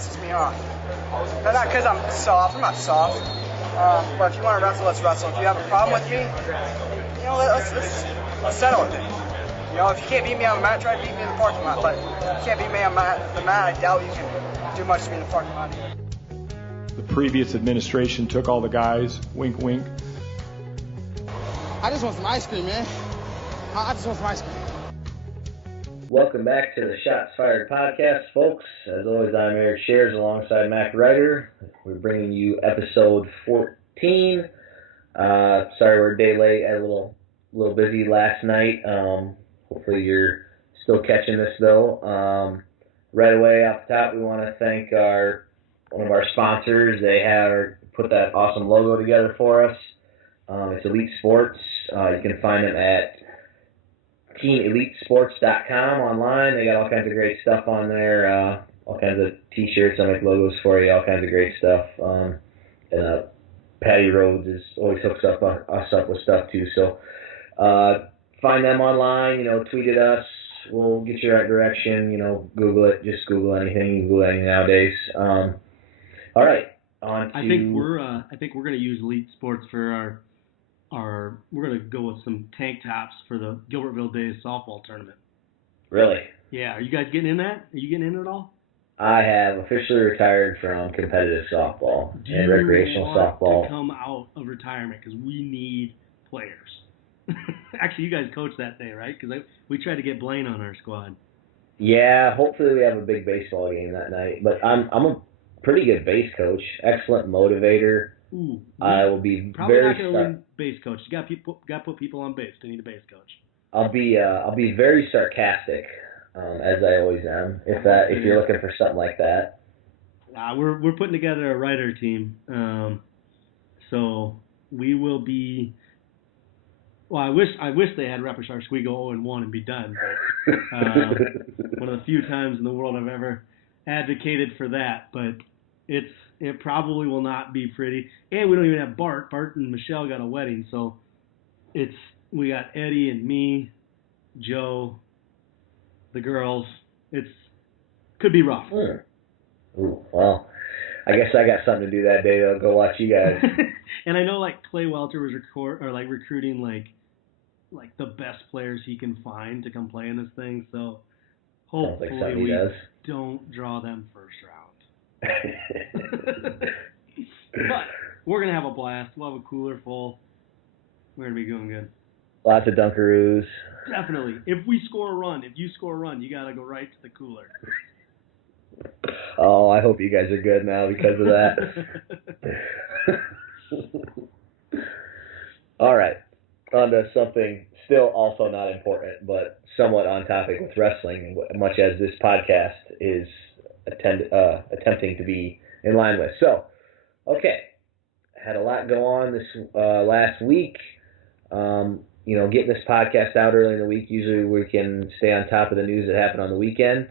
pisses me off. But not because I'm soft. I'm not soft. But if you want to wrestle, let's wrestle. If you have a problem with me, let's settle it. If you can't beat me on the mat, try to beat me in the parking lot. But if you can't beat me on the mat, I doubt you can do much to me in the parking lot either. The previous administration took all the guys, wink, wink. I just want some ice cream, man. I just want some ice cream. Welcome back to the Shots Fired podcast, folks. As always, I'm Schares alongside Mack, Reiter. We're bringing you episode 14. Sorry we're a day late. I had a little busy last night. Hopefully you're still catching this, though. Right away off the top, we want to thank one of our sponsors. They have put that awesome logo together for us. It's Elite Sports. You can find them at teamelitesports.com online. They got all kinds of great stuff on there, all kinds of t-shirts. I make logos for you, all kinds of great stuff. Patty Rhodes always hooks us up with stuff too. So find them online, tweet at us. We'll get you the right direction. Google it. Just Google anything. You Google anything nowadays. All right. I think we're going to use Elite Sports for we're going to go with some tank tops for the Gilbertville Days softball tournament. Really? Yeah. Are you guys getting in that? Are you getting in it at all? I have officially retired from competitive softball and recreational softball. To come out of retirement because we need players. Actually, you guys coached that day, right? Because we tried to get Blaine on our squad. Yeah. Hopefully we have a big baseball game that night. But I'm a pretty good base coach. Excellent motivator. Ooh, I will be probably very not going to win base coach. You got to put people on base. They need a base coach. I'll be very sarcastic, as I always am. If you're looking for something like that. We're putting together a Reiter team, so we will be. Well, I wish they had Repershar Squeago 0-1 and be done. But, one of the few times in the world I've ever advocated for that, but it probably will not be pretty. And we don't even have Bart. Bart and Michelle got a wedding, so we got Eddie and me, Joe, the girls. Could be rough. Ooh, well, I guess I got something to do that day. I'll go watch you guys. And I know Clay Welter was recruiting like the best players he can find to come play in this thing. So hopefully we don't draw them first round. But we're gonna have a blast. We'll have a cooler full. We're gonna be doing good. Lots of Dunkaroos. Definitely. If you score a run, you gotta go right to the cooler. Oh, I hope you guys are good now because of that. All right. On to something still also not important, but somewhat on topic with wrestling, much as this podcast is attempting to be in line with. So, okay. Had a lot go on this last week. Getting this podcast out early in the week, usually we can stay on top of the news that happened on the weekend.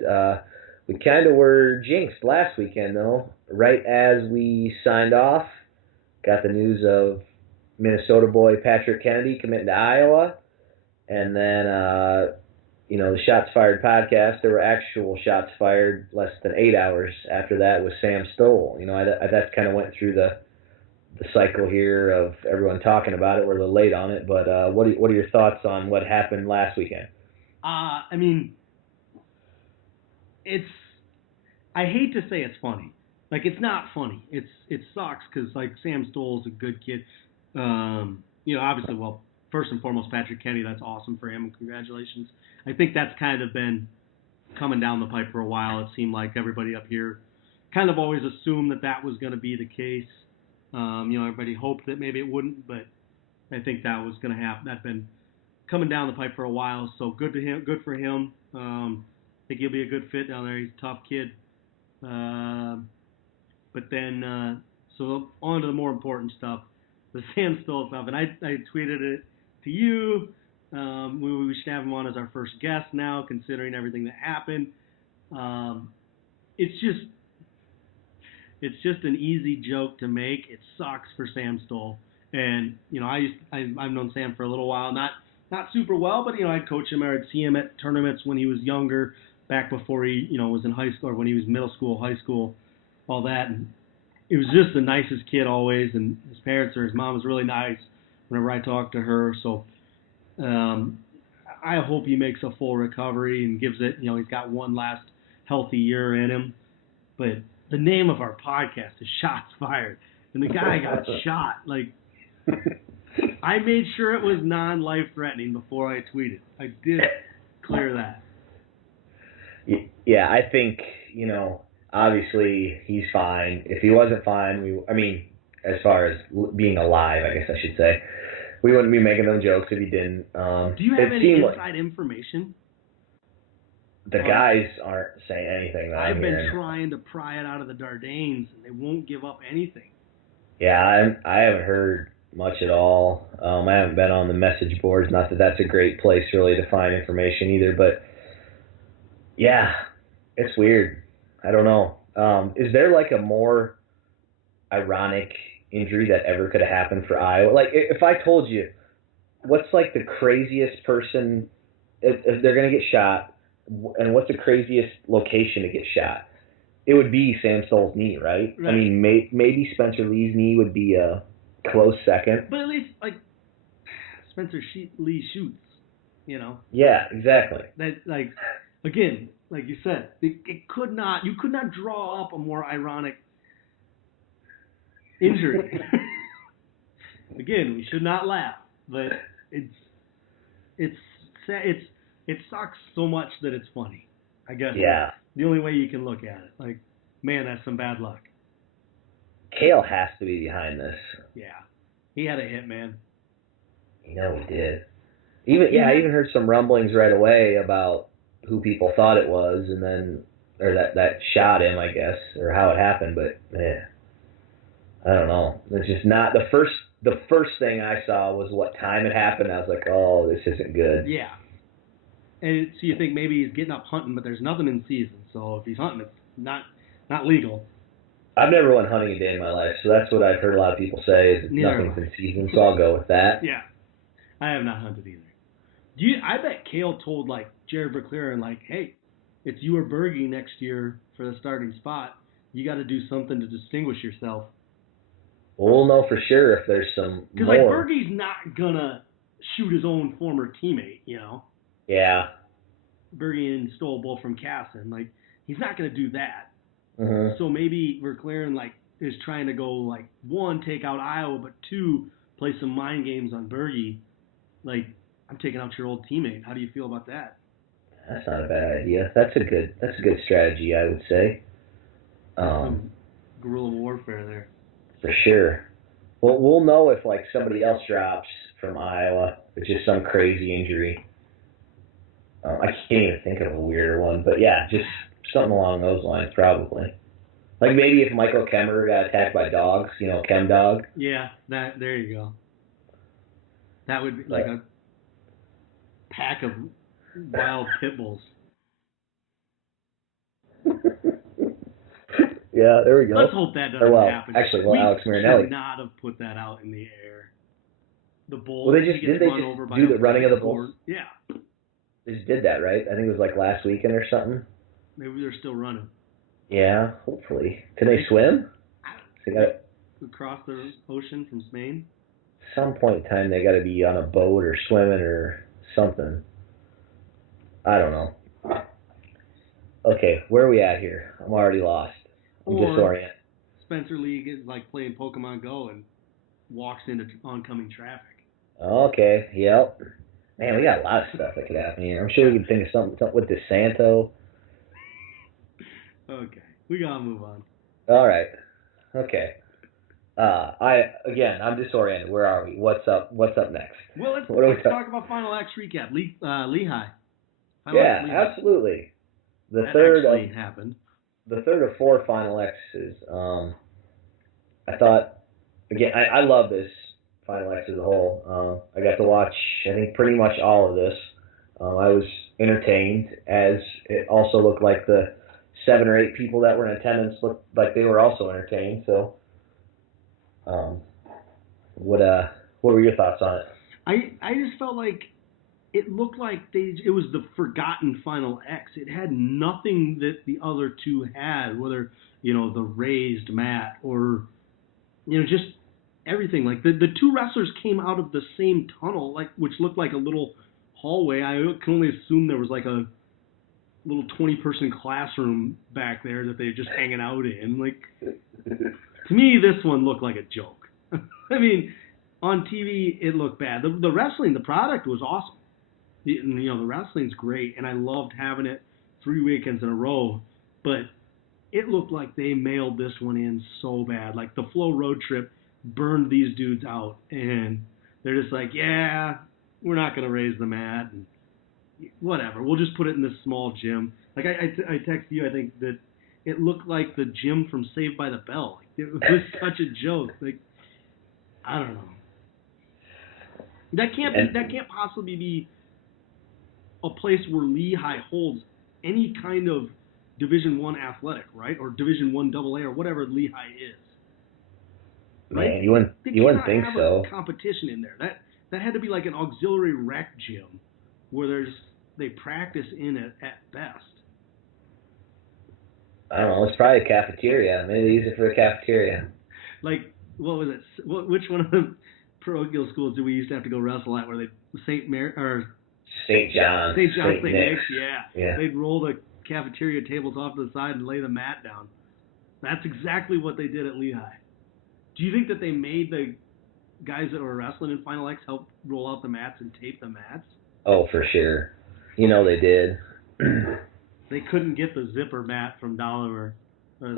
We kind of were jinxed last weekend, though. Right as we signed off, got the news of Minnesota boy Patrick Kennedy committing to Iowa. And then, the Shots Fired podcast, there were actual shots fired less than 8 hours after that with Sam Stoll. That kind of went through the cycle here of everyone talking about it. We're a little late on it, but what are your thoughts on what happened last weekend? I hate to say it's funny. It's not funny. It sucks because Sam Stoll's a good kid. Obviously, well, first and foremost, Patrick Kennedy, that's awesome for him. Congratulations. I think that's kind of been coming down the pipe for a while. It seemed like everybody up here kind of always assumed that was going to be the case. Everybody hoped that maybe it wouldn't, but I think that was going to happen. That's been coming down the pipe for a while, so good to him. Good for him. I think he'll be a good fit down there. He's a tough kid. But then, so on to the more important stuff, the Sam Stoll stuff, and I tweeted it to you. We should have him on as our first guest now, considering everything that happened. It's just an easy joke to make. It sucks for Sam Stoll, and I've known Sam for a little while, not super well, but I'd coach him or I'd see him at tournaments when he was younger, back before he was in high school or when he was middle school, high school. all that. And he was just the nicest kid always, and his parents or his mom was really nice whenever I talked to her. So I hope he makes a full recovery and gives it, he's got one last healthy year in him. But the name of our podcast is Shots Fired, and the guy got shot. Like, I made sure it was non-life-threatening before I tweeted. I did clear that. Yeah, I think, obviously he's fine. If he wasn't fine, as far as being alive, I guess I should say, we wouldn't be making them jokes if he didn't. Do you have any inside information? The guys aren't saying anything that I've been trying to pry it out of the Dardanes, and they won't give up anything. Yeah, I haven't heard much at all. I haven't been on the message boards. Not that that's a great place really to find information either, but yeah, it's weird. I don't know. Is there like a more ironic injury that ever could have happened for Iowa? Like, if I told you, what's like the craziest person, if they're going to get shot, and what's the craziest location to get shot? It would be Sam Stoll's knee, right? I mean, maybe Spencer Lee's knee would be a close second. But at least, like, Spencer Lee shoots, Yeah, exactly. That, like, again, like you said, you could not draw up a more ironic injury. Again, we should not laugh, but it sucks so much that it's funny, I guess. Yeah. The only way you can look at it. Like, man, that's some bad luck. Kale has to be behind this. Yeah. He had a hit, man. He did. I even heard some rumblings right away about who people thought it was, and then, or that shot him, I guess, or how it happened, but, man, I don't know. It's just not, the first thing I saw was what time it happened. I was like, oh, this isn't good. Yeah. And so you think maybe he's getting up hunting, but there's nothing in season. So if he's hunting, it's not legal. I've never went hunting a day in my life, so that's what I've heard a lot of people say, is nothing's in season, so I'll go with that. Yeah. I have not hunted either. I bet Kale told, like, Jared Verclaren, like, hey, it's you or Berge next year for the starting spot. You got to do something to distinguish yourself. We'll know for sure if there's some more. Because, like, Berge's not going to shoot his own former teammate, Yeah. Berge and Stoll both from Casson. Like, he's not going to do that. Mm-hmm. So maybe Verclaren, like, is trying to go, like, one, take out Iowa, but two, play some mind games on Berge. Like, I'm taking out your old teammate. How do you feel about that? That's not a bad idea. That's a good strategy, I would say. Some guerrilla warfare there. For sure. Well, we'll know if, like, somebody else drops from Iowa. It's just some crazy injury. I can't even think of a weirder one, but yeah, just something along those lines, probably. Like maybe if Michael Kemmerer got attacked by dogs, Chem Dog. Yeah, there you go. That would be like a pack of wild pit bulls. Yeah, there we go. Let's hope that doesn't happen. Actually, Alex We Marinelli should not have put that out in the air. The bull. Well, did they just do the running of the bulls? Yeah. They just did that, right? I think it was like last weekend or something. Maybe they're still running. Yeah, hopefully. Can they swim? Across the ocean from Spain? Some point in time they got to be on a boat or swimming or something. I don't know. Okay, where are we at here? I'm already lost. I'm disoriented. Spencer Lee is like playing Pokemon Go and walks into oncoming traffic. Okay, yep. Man, we got a lot of stuff that could happen here. I'm sure we can think of something with DeSanto. Okay, we gotta move on. All right. Okay. I'm disoriented. Where are we? What's up next? Well, let's talk about Final X recap. Lehigh. Absolutely. That actually happened. The third of four Final X's. I thought, again, I love this Final X as a whole. I got to watch, I think, pretty much all of this. I was entertained, as it also looked like the 7 or 8 people that were in attendance looked like they were also entertained. So, what were your thoughts on it? I just felt like it looked like it was the forgotten Final X. It had nothing that the other two had, whether, the raised mat or, just everything. Like the two wrestlers came out of the same tunnel, which looked like a little hallway. I can only assume there was like a little 20-person classroom back there that they were just hanging out in. Like, to me, this one looked like a joke. I mean, on TV, it looked bad. The wrestling, the product was awesome. The wrestling's great, and I loved having it 3 weekends in a row, but it looked like they mailed this one in so bad. Like, the Flow Road Trip burned these dudes out, and they're just like, yeah, we're not going to raise the mat, and whatever. We'll just put it in this small gym. Like, I texted you, I think, that it looked like the gym from Saved by the Bell. Like, it was such a joke. Like, I don't know. That can't possibly be a place where Lehigh holds any kind of Division I athletic, right? Or Division I AA or whatever Lehigh is. Right? Man, you wouldn't think so. A competition in there. That had to be like an auxiliary rec gym where they practice in it at best. I don't know. It's probably a cafeteria. Maybe they use it for a cafeteria. Like, what was it? Which one of the parochial schools did we used to have to go wrestle at? Where they St. John's, St. Nick's, yeah. They'd roll the cafeteria tables off to the side and lay the mat down. That's exactly what they did at Lehigh. Do you think that they made the guys that were wrestling in Final X help roll out the mats and tape the mats? Oh, for sure. They did. They couldn't get the zipper mat from Dolliver. I don't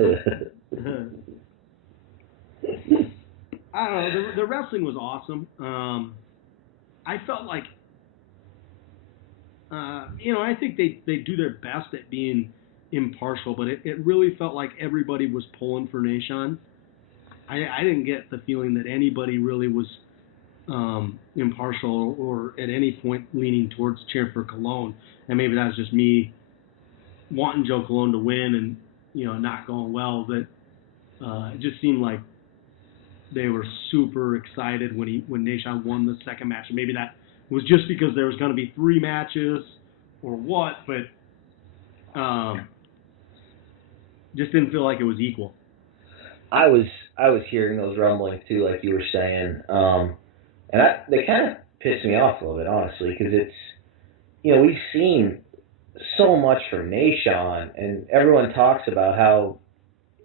know. The wrestling was awesome. I felt like, I think they do their best at being impartial, but it really felt like everybody was pulling for Nashon. I didn't get the feeling that anybody really was impartial or at any point leaning towards cheering for Cologne. And maybe that's just me wanting Joe Cologne to win and, not going well. But it just seemed like they were super excited when Nashon won the second match. And maybe that was just because there was going to be 3 matches or what, but just didn't feel like it was equal. I was hearing those rumblings too, like you were saying, and they kind of pissed me off a little bit, honestly, because it's, we've seen so much from Nashon, and everyone talks about how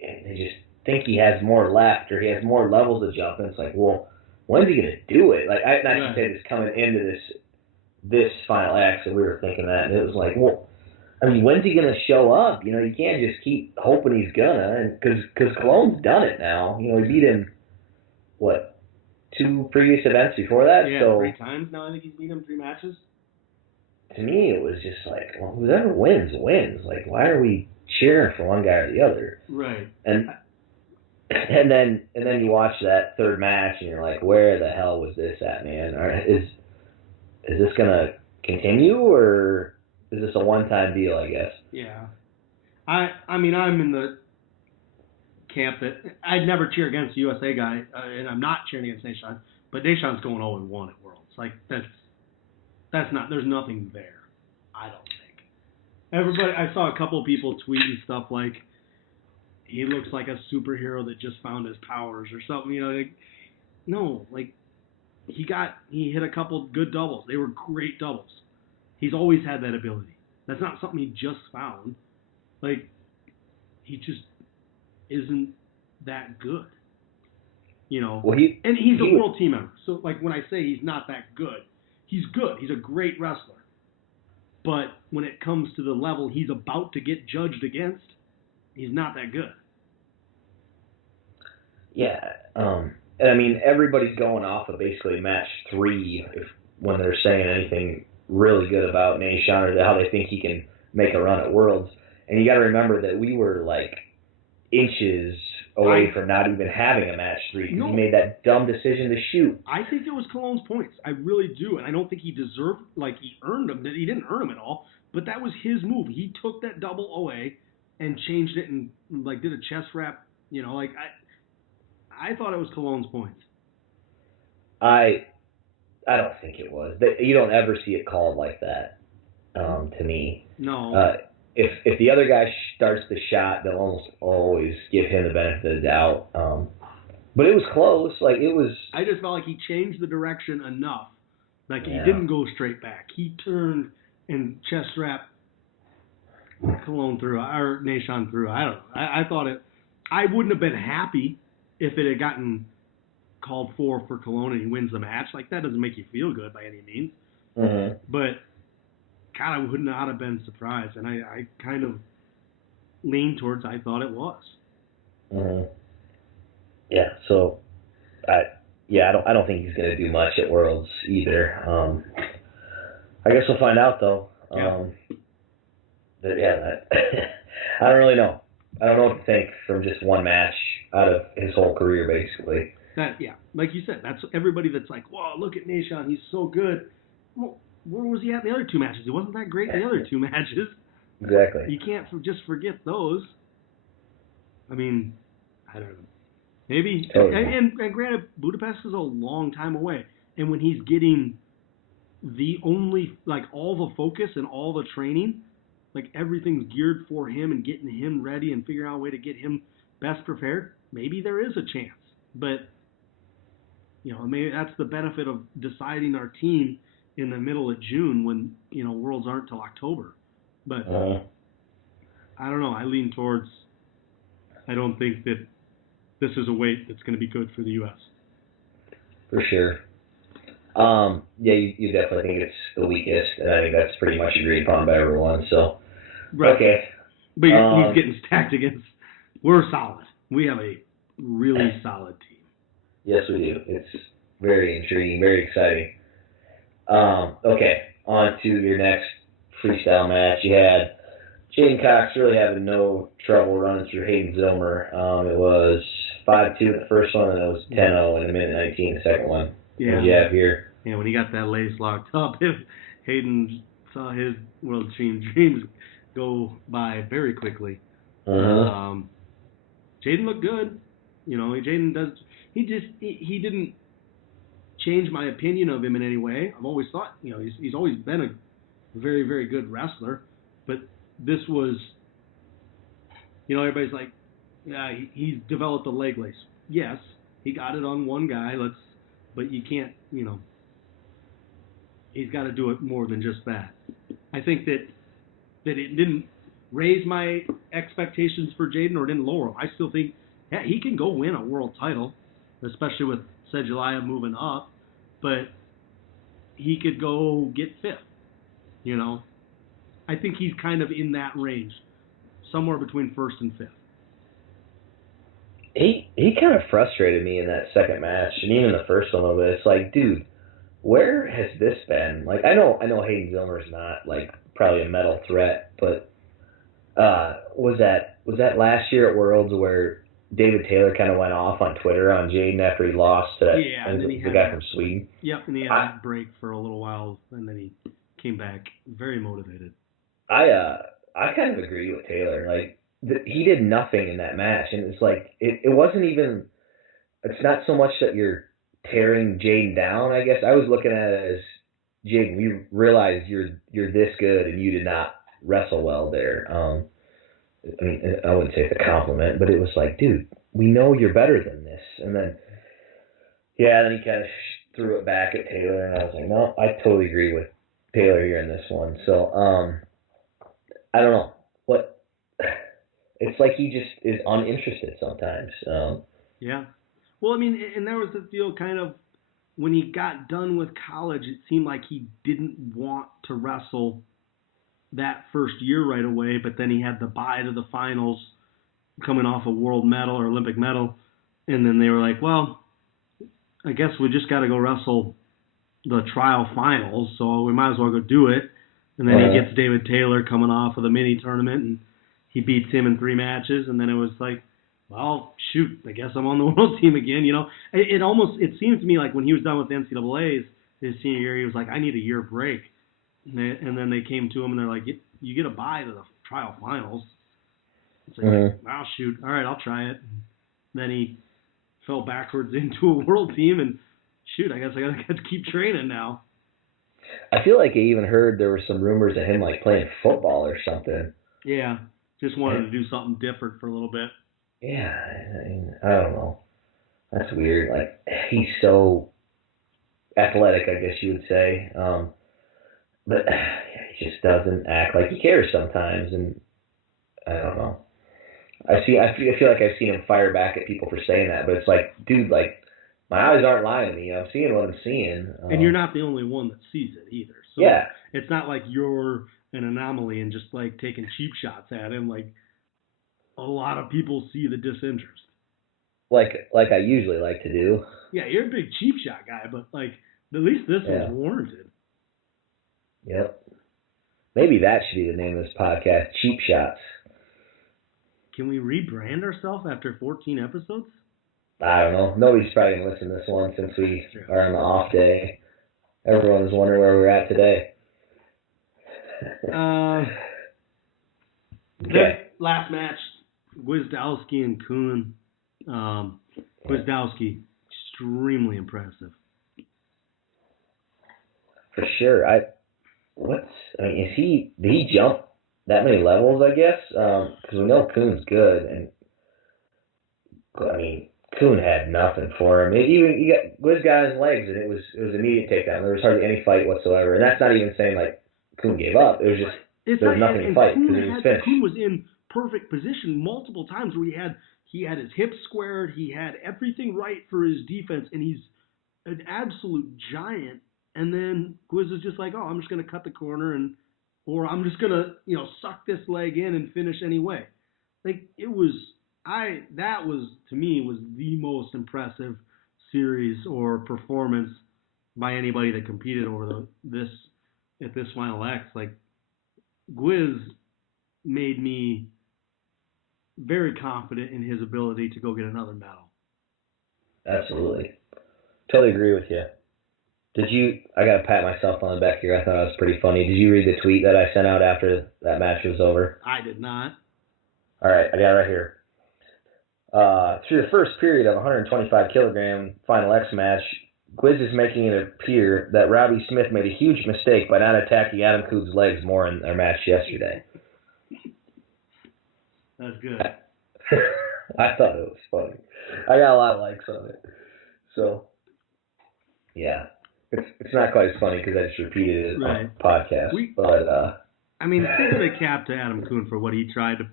they just think he has more left or he has more levels to jump, and it's like, well, when's he gonna do it? Like, I should say this coming into this Final X, and we were thinking that, and it was like, well, I mean, when's he going to show up? You can't just keep hoping he's gonna, because Cologne's done it now. He beat him, 2 previous events before that? Yeah, so 3 times now. I think he's beat him 3 matches. To me, it was just like, well, whoever wins. Like, why are we cheering for one guy or the other? Right. And then you watch that 3rd match, and you're like, where the hell was this at, man? Is this gonna continue, or is this a one-time deal, I guess? Yeah. I mean, I'm in the camp that I'd never cheer against the USA guy, and I'm not cheering against Nashon, but Nashon's going 0-1 at Worlds. Like, that's not, there's nothing there, I don't think. Everybody, I saw a couple people tweeting stuff like, he looks like a superhero that just found his powers or something, like, no, like, he hit a couple good doubles. They were great doubles. He's always had that ability. That's not something he just found. Like, he just isn't that good. Well, and he's a world team member. So, like, when I say he's not that good, he's good. He's a great wrestler. But when it comes to the level he's about to get judged against, he's not that good. Yeah. And I mean, everybody's going off of basically match 3 when they're saying anything really good about Nashon or how they think he can make a run at Worlds. And you got to remember that we were like inches away from not even having a match 3 because he made that dumb decision to shoot. I think it was Cologne's points. I really do. And I don't think he deserved, like, he earned them. He didn't earn them at all. But that was his move. He took that double away and changed it and, like, did a chest wrap. I thought it was Cologne's points. I I don't think it was. You don't ever see it called like that. To me, No. If the other guy starts the shot, they'll almost always give him the benefit of the doubt. But it was close. Like it was. I just felt like he changed the direction enough. Like he didn't go straight back. He turned and chest wrap Cologne through or Nation through. I don't know. I thought it. I wouldn't have been happy if it had gotten called for Cologne and he wins the match. Like that doesn't make you feel good by any means. Mm-hmm. But God, I would not have been surprised, and I kind of leaned towards I thought it was. Mm-hmm. Yeah. So, I don't think he's going to do much at Worlds either. I guess we'll find out though. I don't really know. I don't know what to think from just one match out of his whole career, basically. Like you said, that's everybody that's like, whoa, look at Nation, he's so good. Well, where was he at in the other two matches? He wasn't that great in the other two matches. Exactly. You can't just forget those. I mean, I don't know. Maybe. Totally. And granted, Budapest is a long time away. And when he's getting the only, like, all the focus and all the training, like, everything's geared for him and getting him ready and figuring out a way to get him best prepared, maybe there is a chance. But, maybe that's the benefit of deciding our team in the middle of June when, Worlds aren't till October. But I don't know. I lean towards I don't think that this is a weight that's going to be good for the U.S. For sure. You definitely think it's the weakest, and I think that's pretty much agreed upon by everyone. So, right. Okay. But he's getting stacked against. We're solid. We have a really solid team. Yes, we do. It's very intriguing, very exciting. Okay, on to your next freestyle match. You had Jaden Cox really having no trouble running through Hayden Zilmer. It was 5-2 in the first one, and it was 10-0 in a minute 19 the second one. Yeah. What do you have here? Yeah, when he got that lace locked up, if Hayden saw his world team dreams go by very quickly. Uh-huh. Jaden looked good. Jaden does. He didn't change my opinion of him in any way. I've always thought, he's always been a very, very good wrestler. But this was, everybody's like, yeah, he's developed a leg lace. Yes, he got it on one guy. But you can't, he's got to do it more than just that. I think that it didn't raise my expectations for Jaden or didn't lower them. I still think, he can go win a world title, especially with Sedgulayev moving up, but he could go get fifth, I think he's kind of in that range, somewhere between first and fifth. He kind of frustrated me in that second match, and even the first one of it. It's like, dude, where has this been? Like, I know Hayden Zilmer's not like probably a medal threat, but was that last year at Worlds where David Taylor kind of went off on Twitter on Jaden after he lost to the guy from Sweden? Yep, and he had that break for a little while, and then he came back very motivated. I kind of agree with Taylor. Like, he did nothing in that match, and it's like it wasn't even. It's not so much that you're tearing Jaden down. I guess I was looking at it as, Jaden, we realize you're this good, and you did not wrestle well there. I mean, I wouldn't say it's a compliment, but it was like, dude, we know you're better than this. And then he kind of threw it back at Taylor, and I was like, no, I totally agree with Taylor here in this one. So, I don't know. It's like he just is uninterested sometimes. Yeah. Well, I mean, and there was the deal kind of when he got done with college, it seemed like he didn't want to wrestle that first year right away, but then he had the bye to the finals coming off a world medal or Olympic medal, and then they were like, well, I guess we just got to go wrestle the trial finals, so we might as well go do it. And then he gets David Taylor coming off of the mini tournament, and he beats him in 3 matches, and then it was like, well, shoot, I guess I'm on the world team again. It seems to me like when he was done with the NCAAs his senior year, he was like, I need a year break. And then they came to him and they're like, you get a bye to the trial finals. It's like, oh, shoot, all right, I'll try it. And then he fell backwards into a world team and shoot, I guess I got to keep training now. I feel like I even heard there were some rumors of him like playing football or something. Yeah, just wanted to do something different for a little bit. Yeah, I don't know. That's weird. Like, he's so athletic, I guess you would say. But he just doesn't act like he cares sometimes, and I don't know. I feel like I've seen him fire back at people for saying that, but it's like, dude, like, my eyes aren't lying to me. I'm seeing what I'm seeing. And you're not the only one that sees it either. So yeah. It's not like you're an anomaly and just like taking cheap shots at him. Like, a lot of people see the disinterest. Like I usually like to do. Yeah, you're a big cheap shot guy, but like at least this one's warranted. Yep. Maybe that should be the name of this podcast, Cheap Shots. Can we rebrand ourselves after 14 episodes? I don't know. Nobody's probably going to listen to this one since we are on the off day. Everyone's wondering where we're at today. Okay. Last match, Gwiazdowski and Kuhn. Gwiazdowski, extremely impressive. For sure. Did he jump that many levels, I guess? Because we know Kuhn's good, and I mean, Kuhn had nothing for him. He got his legs, and it was immediate takedown. There was hardly any fight whatsoever, and that's not even saying like Kuhn gave up. It was just there was nothing to fight because he was finished. Kuhn was in perfect position multiple times where he had his hips squared, he had everything right for his defense, and he's an absolute giant. And then Gwiz is just like, oh, I'm just gonna cut the corner or I'm just gonna suck this leg in and finish anyway. Like that was to me was the most impressive series or performance by anybody that competed over this Final X. Like, Gwiz made me very confident in his ability to go get another medal. Absolutely. Totally agree with you. I got to pat myself on the back here. I thought it was pretty funny. Did you read the tweet that I sent out after that match was over? I did not. All right, I got it right here. Through the first period of 125-kilogram Final X match, Gwiz is making it appear that Robbie Smith made a huge mistake by not attacking Adam Koob's legs more in their match yesterday. That's good. I thought it was funny. I got a lot of likes on it. So, yeah. It's not quite as funny because I just repeated it on the podcast. I mean, tip of the cap to Adam Kuhn for what he tried to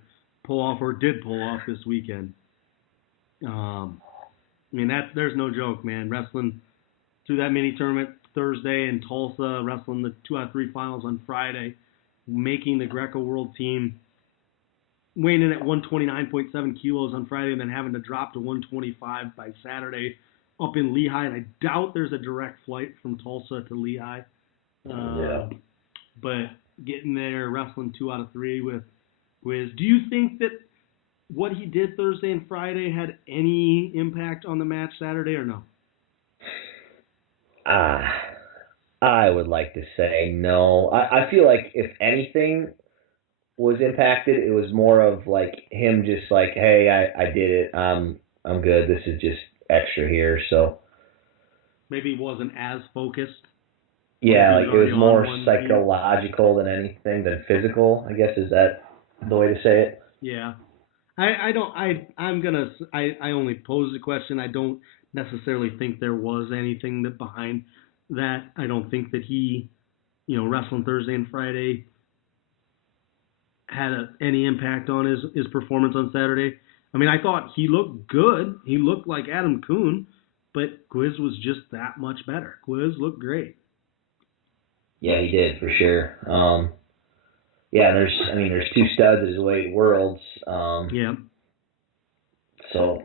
pull off or did pull off this weekend. I mean, there's no joke, man. Wrestling through that mini tournament Thursday in Tulsa, wrestling the 2 out of 3 finals on Friday, making the Greco World Team, weighing in at 129.7 kilos on Friday, and then having to drop to 125 by Saturday up in Lehigh. And I doubt there's a direct flight from Tulsa to Lehigh. But getting there, wrestling 2 out of 3 with Gwiz. Do you think that what he did Thursday and Friday had any impact on the match Saturday or no? I would like to say no. I feel like if anything was impacted, it was more of like him just like, hey, I did it. I'm good. This is just extra here. So maybe he wasn't as focused. Yeah, like it was more psychological than anything than physical, I guess. Is that the way to say it? Yeah. I only pose the question. I don't necessarily think there was anything behind that. I don't think that he, wrestling Thursday and Friday had any impact on his performance on Saturday. I mean, I thought he looked good. He looked like Adam Kuhn, but Gwiz was just that much better. Gwiz looked great. Yeah, he did for sure. There's 2 studs at his weight worlds. Yeah. So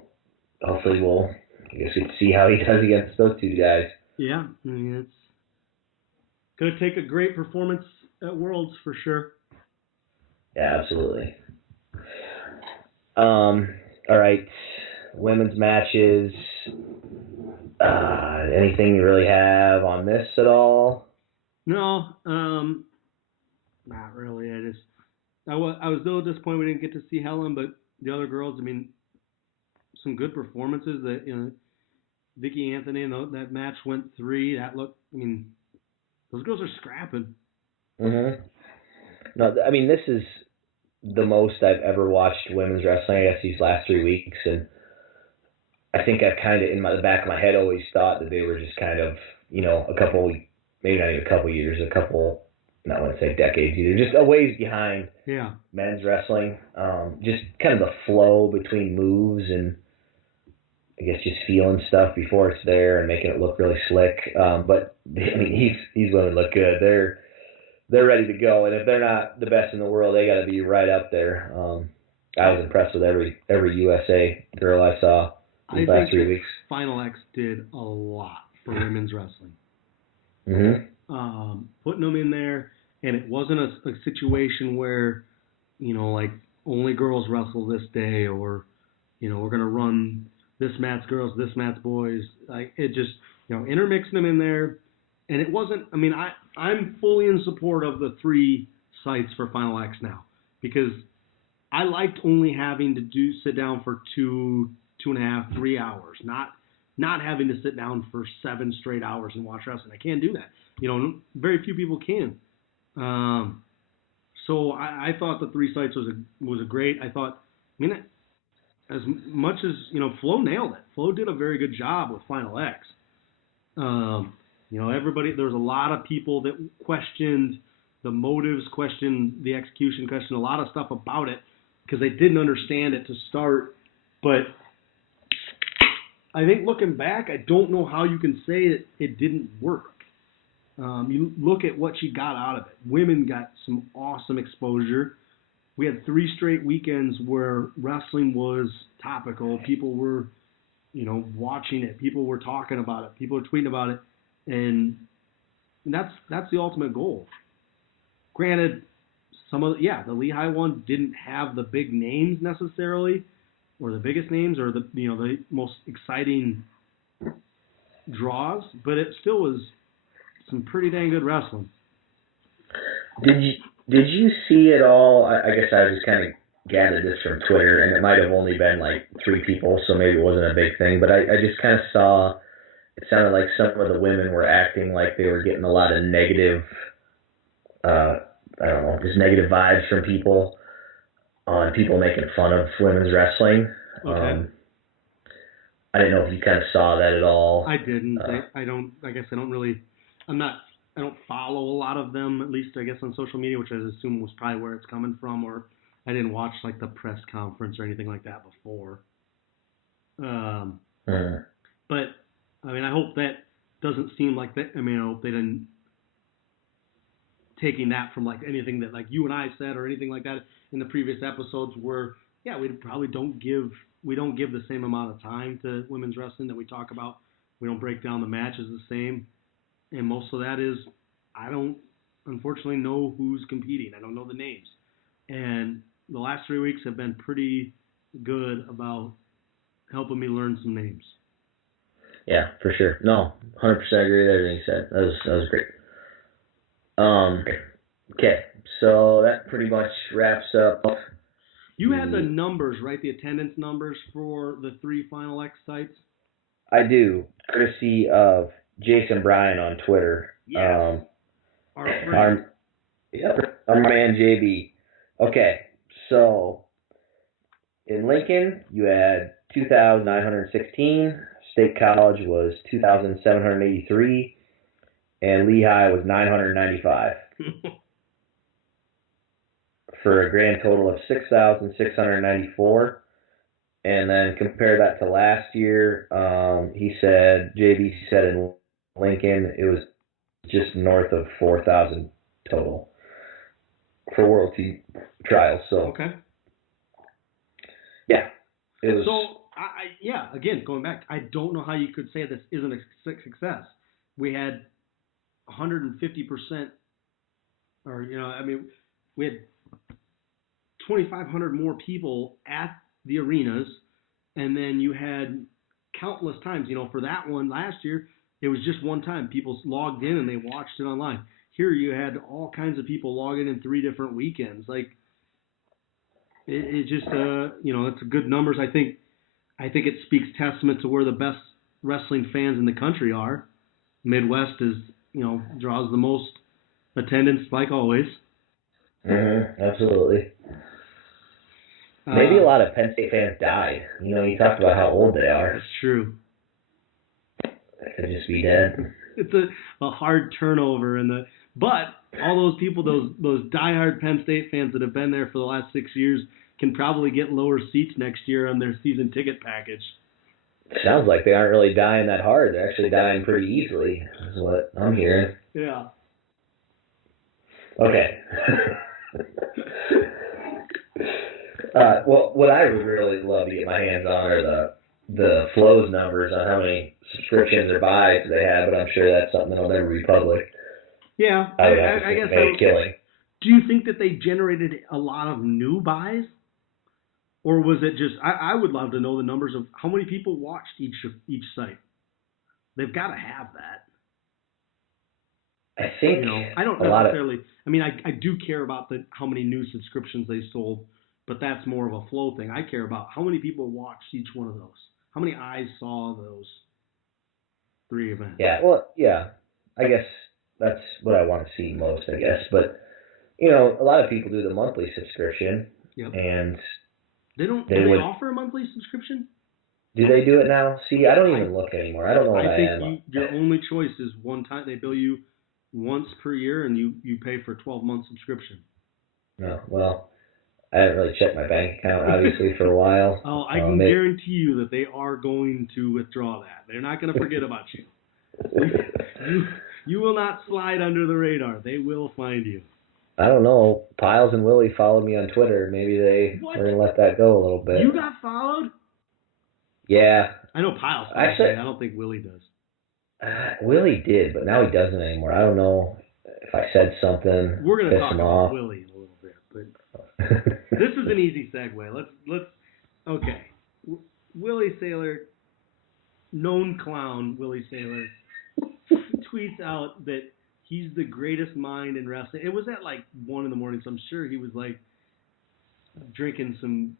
hopefully I guess we can see how he does against those 2 guys. Yeah, I mean, it's going to take a great performance at Worlds for sure. Yeah, absolutely. All right, women's matches. Anything you really have on this at all? No, not really. I was a little disappointed we didn't get to see Helen, but the other girls, I mean, some good performances. That Vicky Anthony and that match went 3. That looked, I mean, those girls are scrapping. Mm-hmm. No, I mean, this is the most I've ever watched women's wrestling, I guess, these last 3 weeks. And I think I've kind of, in the back of my head, always thought that they were just kind of, a couple, maybe not even a couple years, not want to say decades either, just a ways behind men's wrestling. Just kind of the flow between moves and I guess just feeling stuff before it's there and making it look really slick. But I mean, these women look good. They're ready to go, and if they're not the best in the world, they got to be right up there. I was impressed with every USA girl I saw these last 3 weeks. Final X did a lot for women's wrestling. Mm-hmm. Putting them in there, and it wasn't a situation where, like only girls wrestle this day, or we're gonna run this match girls, this match boys. Like it just intermixing them in there, and it wasn't. I mean, I'm fully in support of the 3 sites for Final X now because I liked only having to sit down for 2.5, 3 hours, not having to sit down for 7 straight hours and watch wrestling. I can't do that. Very few people can. So I thought the 3 sites was a great. I thought, as much as Flo nailed it. Flo did a very good job with Final X. Everybody. There was a lot of people that questioned the motives, questioned the execution, questioned a lot of stuff about it because they didn't understand it to start. But I think looking back, I don't know how you can say that it didn't work. You look at what she got out of it. Women got some awesome exposure. We had 3 straight weekends where wrestling was topical. People were, watching it. People were talking about it. People were tweeting about it. And that's the ultimate goal. Granted, the Lehigh one didn't have the big names necessarily, or the biggest names, or the most exciting draws, but it still was some pretty dang good wrestling. Did you see it all? I guess I just kind of gathered this from Twitter, and it might have only been like 3 people, so maybe it wasn't a big thing. But I just kind of saw. It sounded like some of the women were acting like they were getting a lot of negative. I don't know, just negative vibes from people on people making fun of women's wrestling. Okay. I didn't know if you kind of saw that at all. I didn't. I don't. I guess I don't really. I don't follow a lot of them, at least I guess on social media, which I assume was probably where it's coming from. Or I didn't watch like the press conference or anything like that before. But I mean, I hope that doesn't seem like that. I mean, I hope they didn't taking that from like anything that like you and I said or anything like that in the previous episodes where we probably don't give the same amount of time to women's wrestling that we talk about. We don't break down the matches the same, and most of that is I don't unfortunately know who's competing. I don't know the names, and the last 3 weeks have been pretty good about helping me learn some names. Yeah, for sure. No, 100% agree with everything you said. That was great. Okay, so that pretty much wraps up. You had the numbers, right? The attendance numbers for the 3 Final X sites? I do, courtesy of Jason Bryan on Twitter. Yes. Our man JB. Okay, so in Lincoln, you had 2,916. State College was 2,783. And Lehigh was 995. For a grand total of 6,694. And then compare that to last year, JB said in Lincoln, it was just north of 4,000 total for World T Trials. So, okay. Yeah. It was. So, again, going back, I don't know how you could say this isn't a success. We had 150%, or, we had 2,500 more people at the arenas, and then you had countless times, for that one last year, it was just one time. People logged in and they watched it online. Here you had all kinds of people logging in 3 different weekends. Like, it just, it's good numbers. I think it speaks testament to where the best wrestling fans in the country are. Midwest is, draws the most attendance, like always. Absolutely. Maybe a lot of Penn State fans died. You talked about how old they are. That's true. They could just be dead. It's a hard turnover, but all those people, those diehard Penn State fans that have been there for the last 6 years, can probably get lower seats next year on their season ticket package. Sounds like they aren't really dying that hard. They're actually dying pretty easily, is what I'm hearing. Yeah. Okay. Well, what I would really love to get my hands on are the flows numbers on how many subscriptions or buys they have, but I'm sure that's something that'll never be public. Yeah, I guess made a killing. Do you think that they generated a lot of new buys? Or was it just, I would love to know the numbers of how many people watched each site. They've got to have that. I think I don't necessarily, I do care about how many new subscriptions they sold, but that's more of a flow thing. I care about how many people watched each one of those. How many eyes saw those 3 events. Yeah, well, yeah. I guess that's what I want to see most, I guess. But, a lot of people do the monthly subscription. Yep. And do they offer a monthly subscription? Do they do it now? See, I don't even look anymore. I don't know what I am. I think your only choice is one time. They bill you once per year, and you pay for a 12-month subscription. No, well, I haven't really checked my bank account, obviously, for a while. Oh, I can guarantee you that they are going to withdraw that. They're not going to forget about you. You will not slide under the radar. They will find you. I don't know. Piles and Willie followed me on Twitter. Maybe they were going to let that go a little bit. You got followed? Yeah. I know Piles. Actually, I don't think Willie does. Willie did, but now he doesn't anymore. I don't know if I said something. We're going to talk about off. Willie in a little bit, but this is an easy segue. Let's. Okay, Willie Saylor, known clown Willie Saylor, tweets out that he's the greatest mind in wrestling. It was at like 1 a.m, so I'm sure he was like drinking some,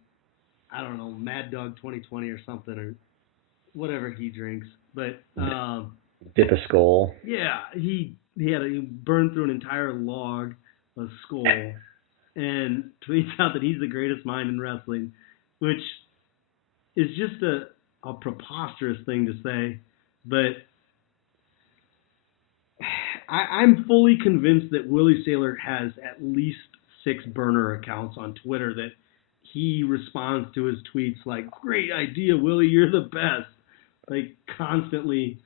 I don't know, Mad Dog 2020 or something, or whatever he drinks. But dip a skull. Yeah, he burned through an entire log of skull and tweets out that he's the greatest mind in wrestling, which is just a preposterous thing to say. But I'm fully convinced that Willie Saylor has at least 6 burner accounts on Twitter that he responds to his tweets like, "Great idea, Willie, you're the best." Like, constantly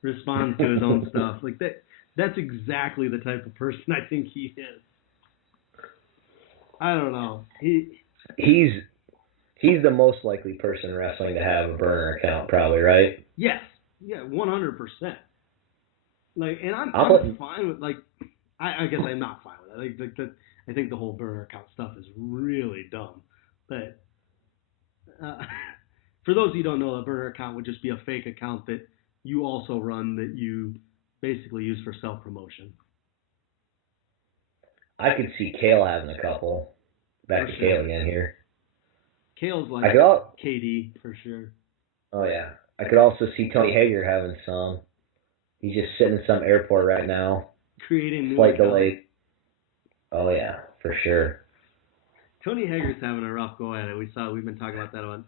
responds to his own stuff. Like, that's exactly the type of person I think he is. I don't know. He's the most likely person in wrestling to have a burner account, probably, right? Yes. Yeah, 100%. Like, and I'm fine with, like, I guess I'm not fine with it. I think the whole burner account stuff is really dumb. But for those who don't know, a burner account would just be a fake account that you also run that you basically use for self-promotion. I could see Kale having a couple. Back to Kale again here. Kale's like KD for sure. Oh, yeah. I could also see Tony Hager having some. He's just sitting in some airport right now. Creating new flight delayed. Oh, yeah, for sure. Tony Hager's having a rough go at it. We've been talking about that one.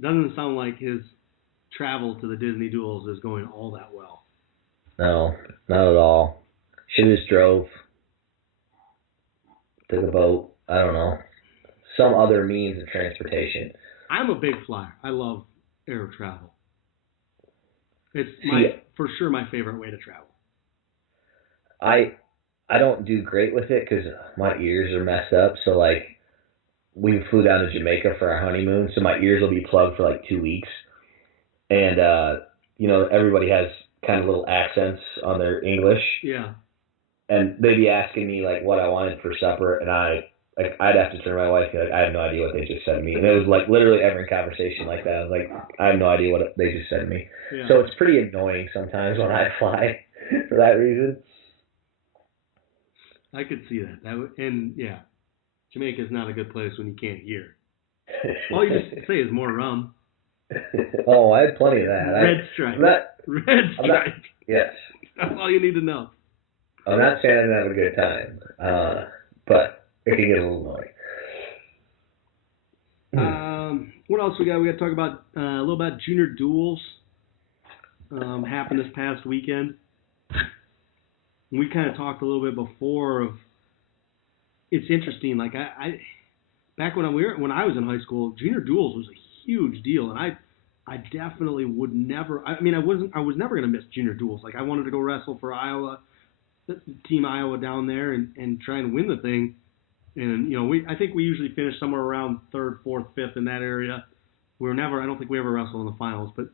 Doesn't sound like his travel to the Disney duels is going all that well. No, not at all. Should have just drove. Took a boat. I don't know. Some other means of transportation. I'm a big flyer. I love air travel. It's for sure my favorite way to travel. I don't do great with it because my ears are messed up. So, like, we flew down to Jamaica for our honeymoon, so my ears will be plugged for like 2 weeks. And, everybody has kind of little accents on their English. Yeah. And they'd be asking me, like, what I wanted for supper, and I'd have to turn to my wife and be like, I have no idea what they just said to me. And it was, like, literally every conversation like that. I was like, I have no idea what they just said to me. Yeah. So it's pretty annoying sometimes when I fly for that reason. I could see that. And, yeah, Jamaica's not a good place when you can't hear. All you just say is more rum. Oh, I had plenty of that. Red stripe. Red stripe. Yes. That's all you need to know. I'm not saying I didn't have a good time, but it can get a little annoying. What else we got? We got to talk about a little about junior duels. Happened this past weekend. We kind of talked a little bit before of. It's interesting. Like I back when I was in high school, junior duels was a huge deal, and I definitely would never. I was never going to miss junior duels. Like I wanted to go wrestle for Iowa, Team Iowa down there, and try and win the thing. And I think we usually finish somewhere around third, fourth, fifth in that area. I don't think we ever wrestled in the finals, but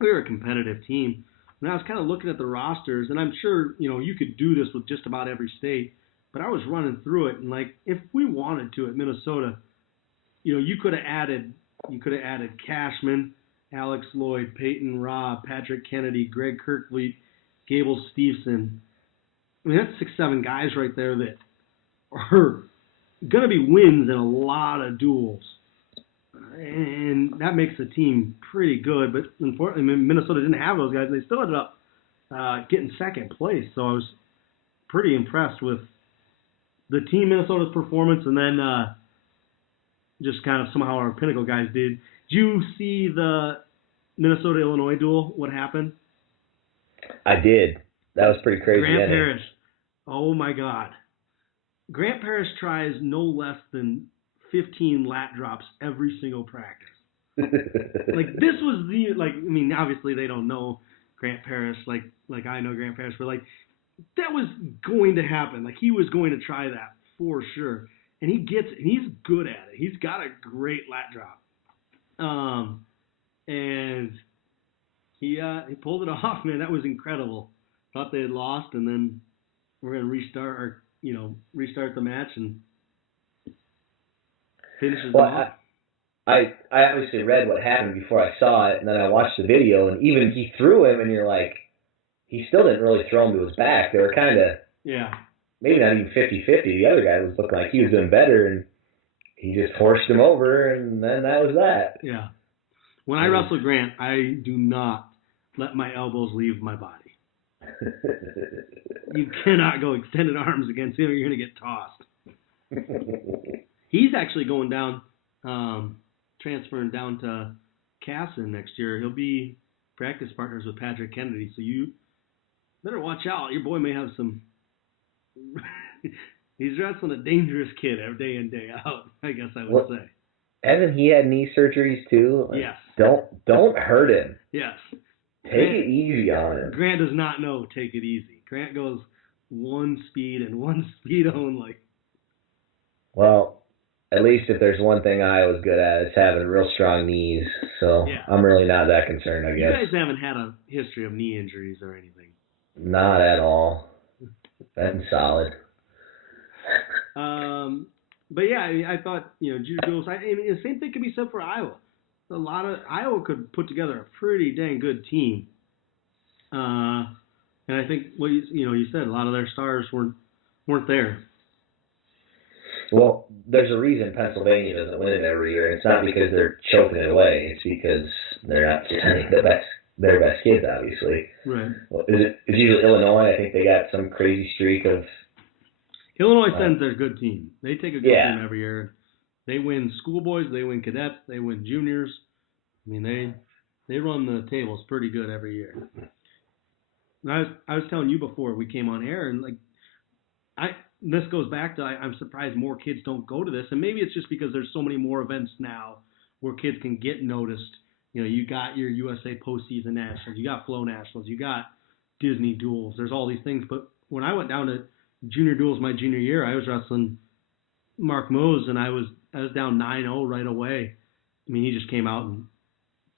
we were a competitive team. And I was kind of looking at the rosters, and I'm sure you could do this with just about every state. But I was running through it, and like if we wanted to at Minnesota, you could have added Cashman, Alex Lloyd, Peyton Robb, Patrick Kennedy, Greg Kirkfleet, Gable Steveson. I mean that's 6-7 guys right there that are gonna be wins in a lot of duels, and that makes the team pretty good. But unfortunately, Minnesota didn't have those guys, and they still ended up getting second place. So I was pretty impressed with the team Minnesota's performance, and then just kind of somehow our Pinnacle guys did. Did you see the Minnesota-Illinois duel? What happened? I did. That was pretty crazy. Grant Parrish. Oh, my God. Grant Parrish tries no less than 15 lat drops every single practice. Like, this was obviously they don't know Grant Parrish like I know Grant Parrish, but, like, that was going to happen. Like, he was going to try that for sure. And he gets it, and he's good at it. He's got a great lat drop. And he pulled it off, man. That was incredible. Thought they had lost, and then we're going to restart the match and finishes it off. I obviously read what happened before I saw it, and then I watched the video, and even he threw him, and you're like, he still didn't really throw him to his back. They were kind of, maybe not even 50-50. The other guy was looking like he was doing better, and he just horsed him over, and then that was that. Yeah. When I wrestle Grant, I do not let my elbows leave my body. You cannot go extended arms against him or you're going to get tossed. He's actually going down, transferring down to Casson next year. He'll be practice partners with Patrick Kennedy, so you better watch out. Your boy may have some... He's wrestling a dangerous kid every day in, day out, I guess I would say. Hasn't he had knee surgeries too? Yes. Don't hurt him. Yes. Take it easy on him. Grant does not know take it easy. Grant goes one speed and one speed only. Well, at least if there's one thing Iowa's good at, it's having real strong knees. So yeah. I'm really not that concerned, I guess. You guys haven't had a history of knee injuries or anything. Not at all. Been solid. But yeah, I thought, junior duels, the same thing could be said for Iowa. Iowa could put together a pretty dang good team. And I think what you said, a lot of their stars weren't there. Well, there's a reason Pennsylvania doesn't win it every year. It's not because they're choking it away. It's because they're not sending their best kids, obviously. Right. Well, it's usually Illinois. I think they got some crazy streak of. Illinois sends their good team. They take a good team every year. They win schoolboys. They win cadets. They win juniors. I mean, they run the tables pretty good every year. And I was telling you before we came on air, and this goes back to I'm surprised more kids don't go to this, and maybe it's just because there's so many more events now where kids can get noticed. You got your USA postseason nationals, you got Flow nationals, you got Disney duels. There's all these things, but when I went down to junior duels my junior year, I was wrestling Mark Mose, and I was down 9-0 right away. I mean, he just came out and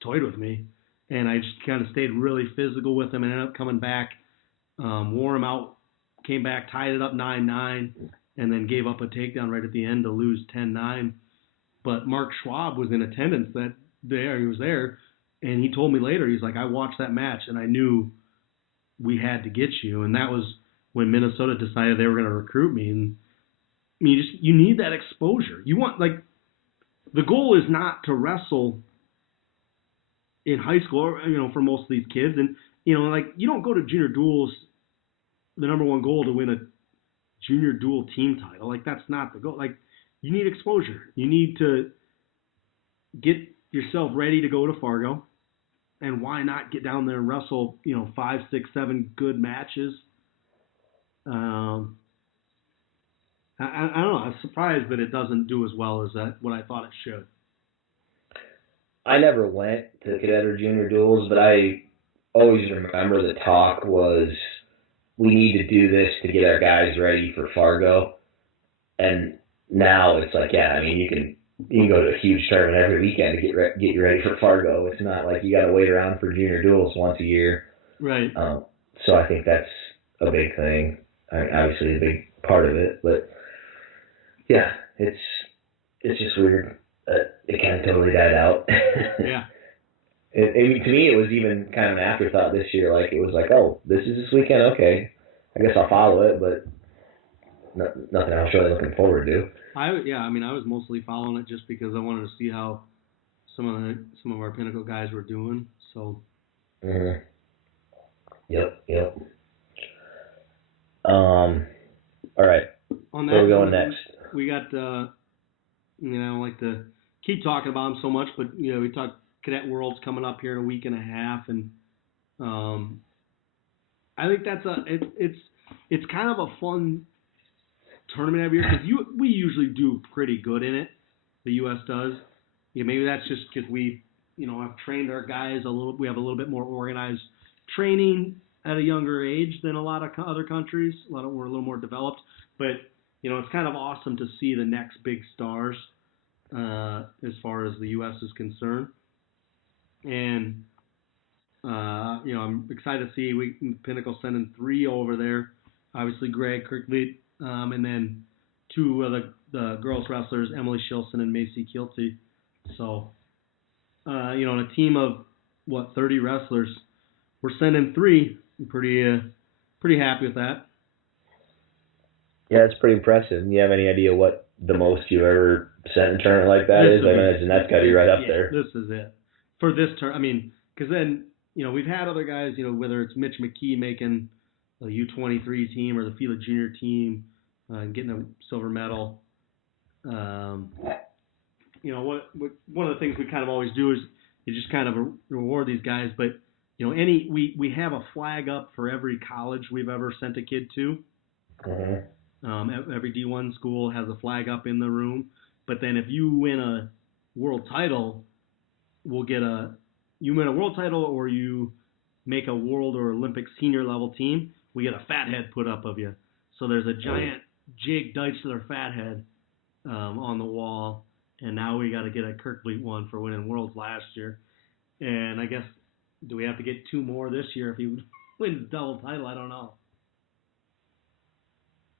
toyed with me, and I just kind of stayed really physical with him and ended up coming back, wore him out, came back, tied it up 9-9, and then gave up a takedown right at the end to lose 10-9. But Mark Schwab was in attendance that day. He was there, and he told me later, he's like, I watched that match, and I knew we had to get you, and that was when Minnesota decided they were going to recruit me. And I mean, you need that exposure. You want, the goal is not to wrestle in high school, for most of these kids. And, like, you don't go to junior duels, the number one goal to win a junior dual team title. Like, that's not the goal. Like, you need exposure. You need to get yourself ready to go to Fargo. And why not get down there and wrestle, 5, 6, 7 good matches? I don't know. I'm surprised that it doesn't do as well as what I thought it should. I never went to cadet or junior duels, but I always remember the talk was, we need to do this to get our guys ready for Fargo. And now it's like, yeah, I mean, you can go to a huge tournament every weekend to get you ready for Fargo. It's not like you got to wait around for junior duels once a year. Right. So I think that's a big thing. Obviously, a big part of it, but yeah, it's just weird. It kind of totally died out. Yeah. To me, it was even kind of an afterthought this year. Like, it was like, oh, this is this weekend? Okay. I guess I'll follow it, but nothing I was really looking forward to. I was mostly following it just because I wanted to see how some of our Pinnacle guys were doing. So. Mm-hmm. Yep. All right. On that, where are we going next? We got, I don't like to keep talking about them so much, but, we talked Cadet Worlds coming up here in a week and a half, and I think that's it's kind of a fun tournament every year, because we usually do pretty good in it. The U.S. does. Maybe that's just because we, have trained our guys a little. We have a little bit more organized training at a younger age than a lot of other countries. We're a little more developed, but it's kind of awesome to see the next big stars as far as the U.S. is concerned. And I'm excited to see Pinnacle sending 3 over there. Obviously, Greg Kirkleet, and then 2 of the girls wrestlers, Emily Shilson and Macy Kilty. So, in a team of 30 wrestlers, we're sending 3. I'm pretty happy with that. Yeah, it's pretty impressive. You have any idea what the most you've ever sent in a tournament like that is? I imagine that's got to be right up there. This is it. For this turn, because then, we've had other guys, whether it's Mitch McKee making a U23 team or the Fila Junior team, getting a silver medal. One of the things we kind of always do is you just kind of reward these guys, but we have a flag up for every college we've ever sent a kid to. Mm-hmm. Every D1 school has a flag up in the room, but then if you win a world title, you win a world title or you make a world or Olympic senior level team, we get a fat head put up of you. So there's a giant Jake Deitzler fat head on the wall, and now we got to get a Kirkleet one for winning worlds last year. And I guess, do we have to get 2 more this year if he wins double title? I don't know.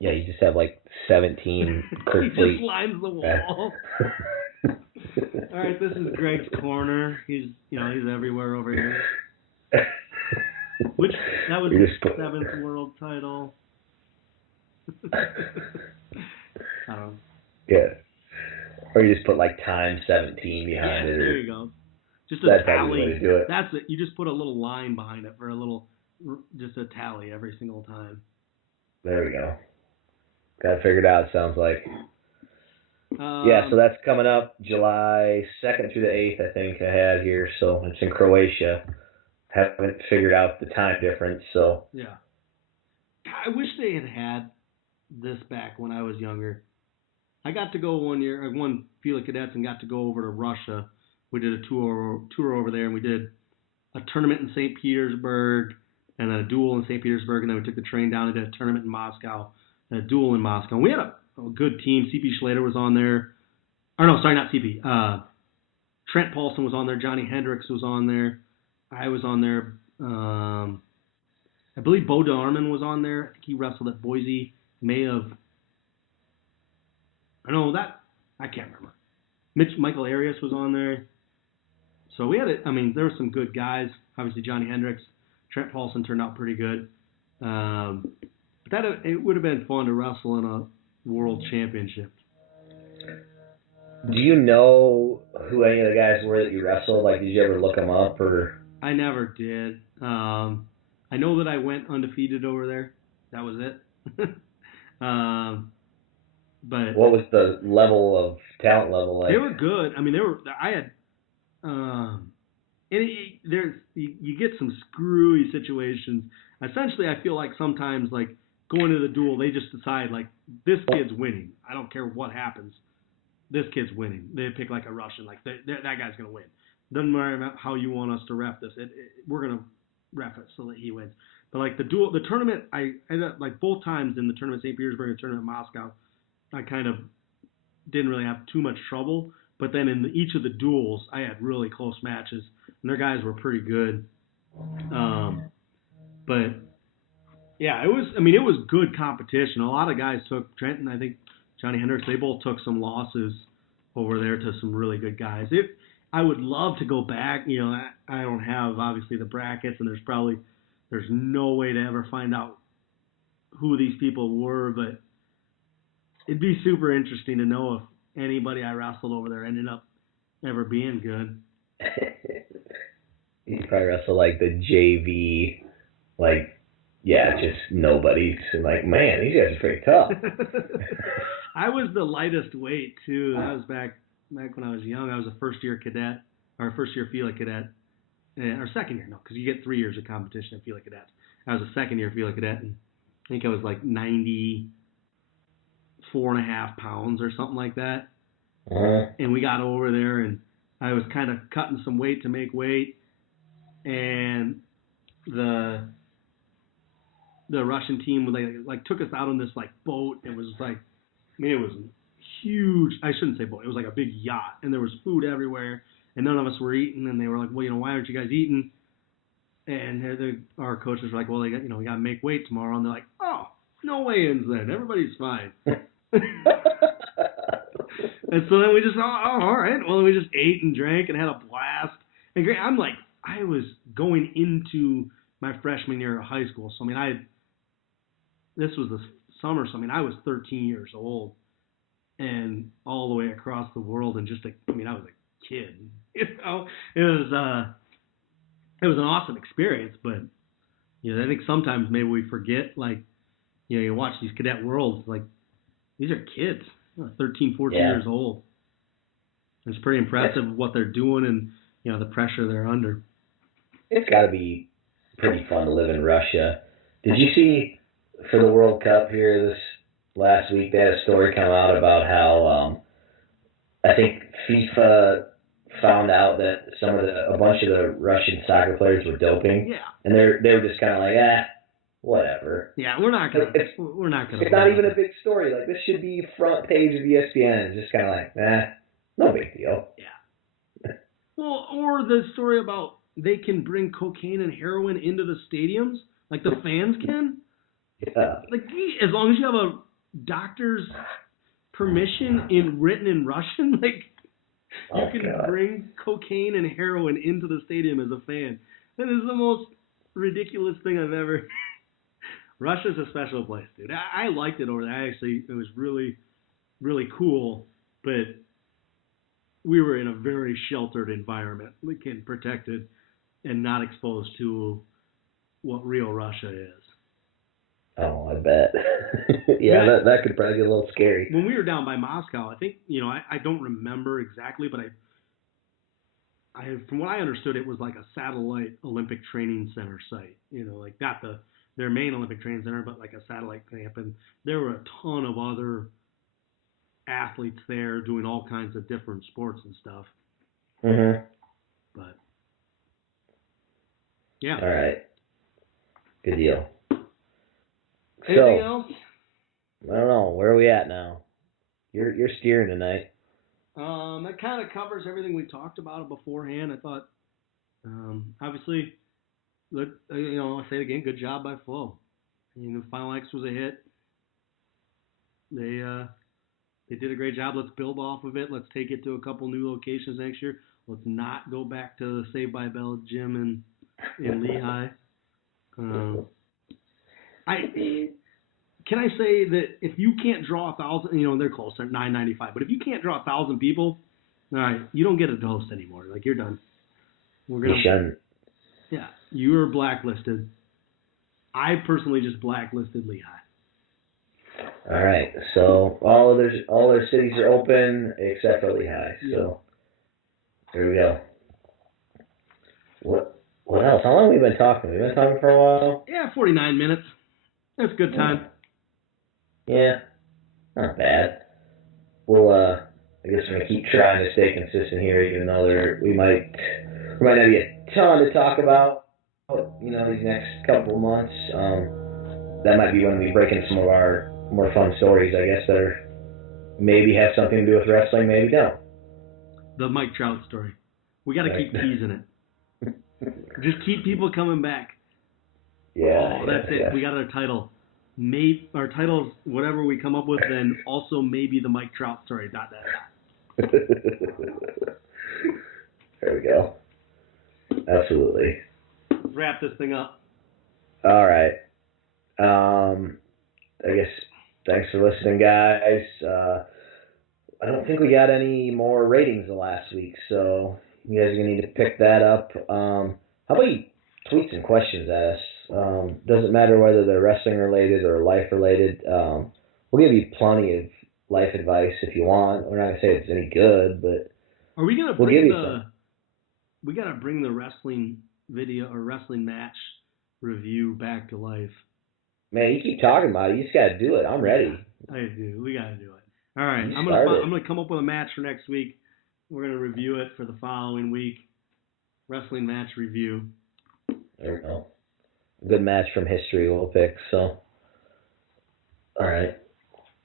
Yeah, you just have like 17 Kirkleet. He just lines the wall. All right, this is Greg's corner. He's everywhere over here. That was his 7th world title. I don't know. Yeah. Or you just put like times 17 behind it. There you go. Just a tally. Way to do it. That's it. You just put a little line behind it for just a tally every single time. There we go. Got it figured out, sounds like. So that's coming up July 2nd through the 8th, I think I had here. So it's in Croatia. Haven't figured out the time difference, so. Yeah. I wish they had this back when I was younger. I got to go one year. I won Fila Cadets and got to go over to Russia. We did a tour over there, and we did a tournament in St. Petersburg and a duel in St. Petersburg, and then we took the train down and did a tournament in Moscow and a duel in Moscow. And we had a good team. CP Schlater was on there. Or no, sorry, not CP. Trent Paulson was on there. Johnny Hendricks was on there. I was on there. I believe Bo Darman was on there. I think he wrestled at Boise. I can't remember. Michael Arias was on there. So we had there were some good guys. Obviously Johnny Hendricks, Trent Paulson turned out pretty good. But it would have been fun to wrestle in a world championship. Do you know who any of the guys guys were that you wrestled? Like, did you ever look them up or? I never did. I know that I went undefeated over there. That was it. But what was the talent level like? They were good. I mean, I had. You get some screwy situations. Essentially, I feel like sometimes, like, going to the duel, they just decide, like, this kid's winning. I don't care what happens. This kid's winning. They pick, like, a Russian. Like, that guy's going to win. Doesn't matter how you want us to ref this. We're going to ref it so that he wins. But, like, the tournament, I ended up, like, both times in the tournament, St. Petersburg and the tournament in Moscow, I kind of didn't really have too much trouble. But then in each of the duels, I had really close matches. And their guys were pretty good. But yeah, it was good competition. A lot of guys took Trenton, I think Johnny Hendricks, they both took some losses over there to some really good guys. I would love to go back. You know, I don't have obviously the brackets, and there's no way to ever find out who these people were, but it'd be super interesting to know if anybody I wrestled over there ended up ever being good. You probably wrestle like the JV, like, yeah, just nobody. Like, man, these guys are pretty tough. I was the lightest weight too. That was back when I was young. I was a first-year cadet, or first-year Fila cadet, or second year, no, because you get 3 years of competition at Fila cadets. I was a second-year Fila cadet, and I think I was like 94.5 pounds or something like that. And we got over there, and I was kind of cutting some weight to make weight, and the Russian team like took us out on this like boat. It was like, I mean, it was huge. I shouldn't say boat. It was like a big yacht, and there was food everywhere, and none of us were eating. And they were like, well, you know, why aren't you guys eating? And our coaches were like, well, we got to make weight tomorrow. And they're like, oh, no weigh-ins then. Everybody's fine. And so then we just, all right. Well, we just ate and drank and had a blast. And I'm like, I was going into my freshman year of high school. So, I mean, this was the summer. So, I mean, I was 13 years old and all the way across the world. And I was a kid. You know, it was an awesome experience. But, you know, I think sometimes maybe we forget, like, you know, you watch these cadet worlds, like, these are kids. 13, 14 years old. It's pretty impressive what they're doing and, you know, the pressure they're under. It's got to be pretty fun to live in Russia. Did you see for the World Cup here this last week, they had a story come out about how I think FIFA found out that a bunch of the Russian soccer players were doping. Yeah. And they were just kind of like, whatever. Yeah, we're not gonna. It's not even a big story. Like, this should be front page of ESPN. It's just kind of like, no big deal. Yeah. Well, or the story about they can bring cocaine and heroin into the stadiums, like the fans can. Yeah. Like, as long as you have a doctor's permission written in Russian, like you can bring cocaine and heroin into the stadium as a fan. That is the most ridiculous thing I've ever. Russia's a special place, dude. I liked it over there. It was really, really cool, but we were in a very sheltered environment, like, and protected and not exposed to what real Russia is. Oh, I bet. Yeah, that could probably get a little scary. When we were down by Moscow, I think, you know, I don't remember exactly, but from what I understood, it was like a satellite Olympic training center site. You know, like not their main Olympic training center, but like a satellite camp. And there were a ton of other athletes there doing all kinds of different sports and stuff. Mm-hmm. But, yeah. All right. Good deal. Anything else? I don't know. Where are we at now? You're steering tonight. That kind of covers everything we talked about beforehand. I thought, obviously, look, you know, I'll say it again, good job by Flo. I mean, the Final X was a hit. They did a great job. Let's build off of it. Let's take it to a couple new locations next year. Let's not go back to the Saved by Bell gym in Lehigh. Can I say that if you can't draw 1,000, you know, they're close, they're 995, but if you can't draw 1,000 people, All right, you don't get a host anymore. Like, you're done. We're You gonna. shouldn't. Yeah, you were blacklisted. I personally just blacklisted Lehigh. All right, so all their cities are open except for Lehigh. So there we go. What else? How long have we been talking? We've been talking for a while. Yeah, 49 minutes. That's good time. Yeah, not bad. We'll I guess we're gonna keep trying to stay consistent here, even though we might not get a ton to talk about. These next couple of months. That might be when we break into some of our more fun stories, I guess, that are maybe have something to do with wrestling, maybe don't. The Mike Trout story. We got to keep teasing it. Just keep people coming back. Yeah. Oh, that's it. Yeah. We got our title. Our title's whatever we come up with, then also maybe the Mike Trout story. ... There we go. Absolutely. Let's wrap this thing up. All right. I guess thanks for listening, guys. I don't think we got any more ratings the last week, so you guys are gonna need to pick that up. How about you tweet some questions at us? Doesn't matter whether they're wrestling related or life related. We'll give you plenty of life advice if you want. We're not gonna say it's any good, but are we gonna we'll give you some. We gotta bring the wrestling video or wrestling match review back to life. Man, you keep talking about it. You just gotta do it. I'm ready. I do. We gotta do it. All right. I'm gonna come up with a match for next week. We're gonna review it for the following week. Wrestling match review. There we go. Good match from history we'll pick. So, all right.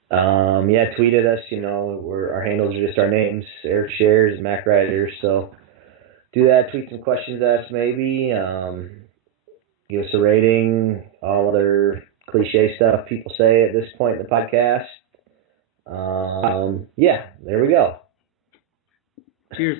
Yeah, tweet at us. Our handles are just our names. Eric Schares, Mack Reiter. So do that. Tweet some questions at us maybe. Give us a rating. All other cliche stuff people say at this point in the podcast. Yeah, there we go. Cheers.